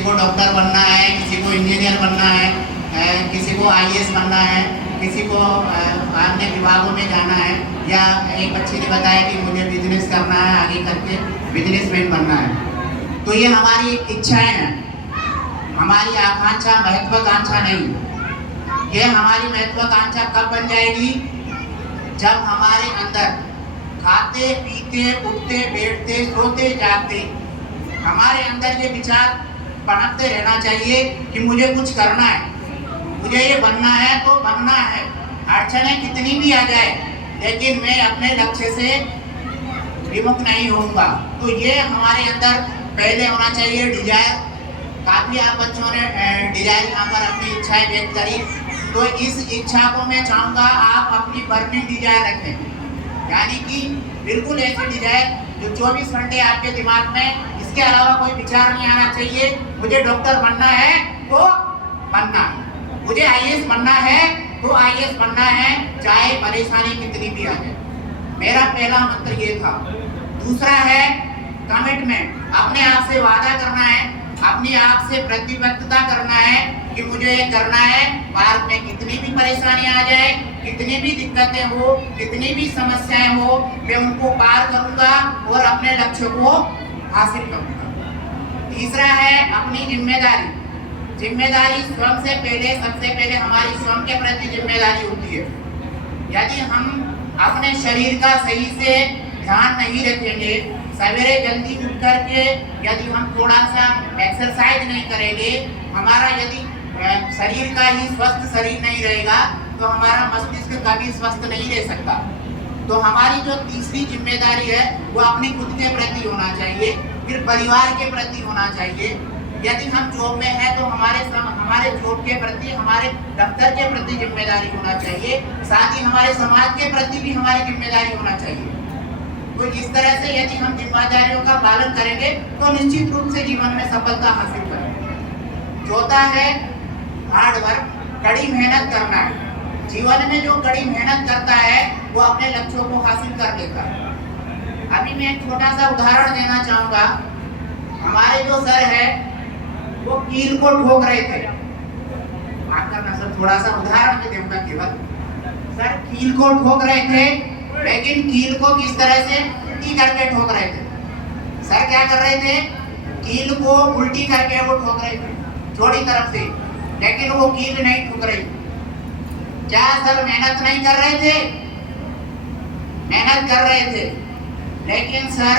किसी को डॉक्टर बनना है, किसी को इंजीनियर बनना है, किसी को आईएएस बनना है, किसी को अन्य विभागों में जाना है, या एक बच्चे ने बताया कि मुझे बिजनेस करना है, आगे करके बिजनेसमैन बनना है। तो ये हमारी इच्छाएं हैं, हमारी आकांक्षा महत्वाकांक्षा नहीं। ये हमारी महत्वाकांक्षा कब बन जाएगी? जब हमारे अंदर खाते पीते उठते बैठते सोते जागते हमारे अंदर ये विचार पनपते रहना चाहिए कि मुझे कुछ करना है, मुझे ये बनना है तो बनना है, अड़चनें कितनी भी आ जाए लेकिन मैं अपने लक्ष्य से विमुख नहीं होऊंगा। तो ये हमारे अंदर पहले होना चाहिए डिजायर। काफ़ी आप बच्चों ने डिजायर यहाँ पर अपनी इच्छाएं व्यक्त करी, तो इस इच्छा को मैं चाहूँगा आप अपनी बर्निंग डिजायर रखें, यानी कि बिल्कुल ऐसी डिजायर जो 24 घंटे आपके दिमाग में, इसके अलावा कोई विचार नहीं आना चाहिए। मुझे डॉक्टर बनना है तो बनना है, मुझे आईएएस बनना है तो आईएएस बनना है, चाहे परेशानी कितनी भी आ जाए। मेरा पहला मंत्र ये था। दूसरा है कमिटमेंट, अपने आप से वादा करना है, अपने आप से प्रतिबद्धता करना है कि मुझे ये करना है, मार्ग में कितनी भी परेशानियां आ जाए, कितनी भी दिक्कतें हो, कितनी भी समस्याएं हो, मैं उनको पार करूंगा और अपने लक्ष्य को हासिल करूंगा। तीसरा है अपनी जिम्मेदारी। जिम्मेदारी स्वयं से पहले, सबसे पहले हमारी स्वयं के प्रति जिम्मेदारी होती है। यदि हम अपने शरीर का सही से ध्यान नहीं रखेंगे, सवेरे जल्दी उठ करके यदि हम थोड़ा सा एक्सरसाइज नहीं करेंगे, हमारा यदि शरीर का ही स्वस्थ शरीर नहीं रहेगा तो हमारा मस्तिष्क कभी स्वस्थ नहीं रह सकता। तो हमारी जो तीसरी जिम्मेदारी है वो अपने खुद के प्रति होना चाहिए, फिर परिवार के प्रति होना चाहिए। यदि हम जॉब में हैं तो हमारे जॉब के प्रति, हमारे दफ्तर के प्रति जिम्मेदारी होना चाहिए, साथ ही हमारे समाज के प्रति भी हमारी जिम्मेदारी होना चाहिए। तो इस तरह से यदि हम जिम्मेदारियों का पालन करेंगे तो निश्चित रूप से जीवन में सफलता हासिल करेंगे। चौथा है हार्ड वर्क, कड़ी मेहनत करना है। जीवन में जो कड़ी मेहनत करता है वो अपने लक्ष्यों को हासिल कर लेता है। अभी मैं एक छोटा सा उदाहरण देना चाहूँगा। हमारे जो सर है वो कील को ठोक रहे थे, माफ करना सर, थोड़ा सा उदाहरण में दूंगा केवल। सर कील को ठोक रहे थे, लेकिन कील को किस तरह से उल्टी करके ठोक रहे थे। सर क्या कर रहे थे? कील को उल्टी करके वो ठोक रहे थे थोड़ी तरफ से, लेकिन वो कील नहीं ठोक रही। क्या सर मेहनत नहीं कर रहे थे? मेहनत कर रहे थे, लेकिन सर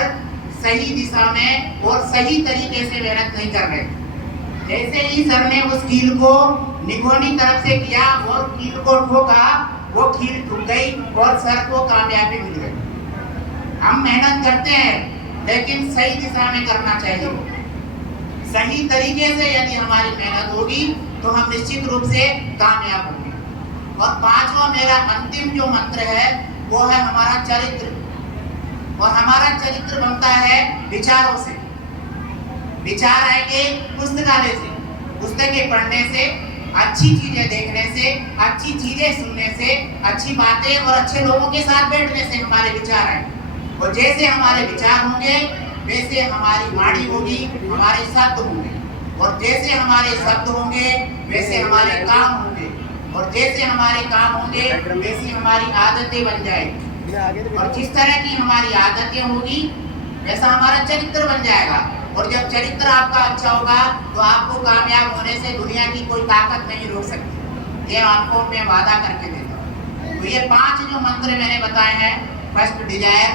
सही दिशा में और सही तरीके से मेहनत नहीं कर रहे थे। जैसे ही सर ने उस कील को निगोनी तरफ से किया और कील को ठोका, वो कील टूट गई और सर को कामयाबी मिल गई। हम मेहनत करते हैं लेकिन सही दिशा में करना चाहिए। सही तरीके से यदि हमारी मेहनत होगी तो हम निश्चित रूप से कामयाब होंगे। और पांचवा मेरा अंतिम जो मंत्र है वो है हमारा चरित्र। और हमारा चरित्र बनता है विचारों से। विचार आएंगे पुस्तकालय से, पुस्तकें पढ़ने से, अच्छी चीजें देखने से, अच्छी चीजें सुनने से, अच्छी बातें और अच्छे लोगों के साथ बैठने से हमारे विचार आएंगे। और जैसे हमारे विचार होंगे वैसे हमारी वाणी होगी, हमारे शब्द होंगे, और जैसे हमारे शब्द होंगे वैसे हमारे काम होंगे, और जैसे हमारे काम होंगे वैसी हमारी आदतें बन जाएगी। और जिस तरह की हमारी आदतें होगी वैसा हमारा चरित्र बन जाएगा। और जब चरित्र आपका अच्छा होगा तो आपको कामयाब होने से दुनिया की कोई ताकत नहीं रोक सकती। ये आपको मैं वादा करके देता हूँ। तो ये 5 जो मंत्र मैंने बताए हैं, फर्स्ट डिजायर,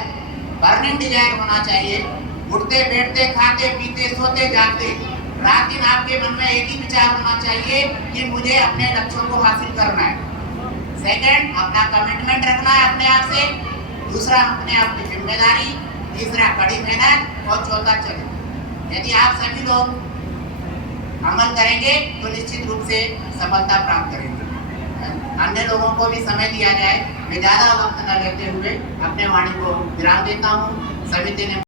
बर्निंग डिजायर होना चाहिए। उठते बैठते खाते पीते सोते जागते रात दिन आपके मन में एक ही विचार होना चाहिए कि मुझे अपने लक्ष्यों को हासिल करना है। सेकंड, अपना कमिटमेंट रखना है अपने आप से। दूसरा, अपने आप की जिम्मेदारी। तीसरा, कड़ी मेहनत। और चौथा, चरित्र। यदि आप सभी लोग अमल करेंगे तो निश्चित रूप से सफलता प्राप्त करेंगे। अन्य लोगों को भी समय दिया जाए। मैं ज़्यादा वक्त न लेते हुए अपने वाणी को विराम देता हूँ। समिति ने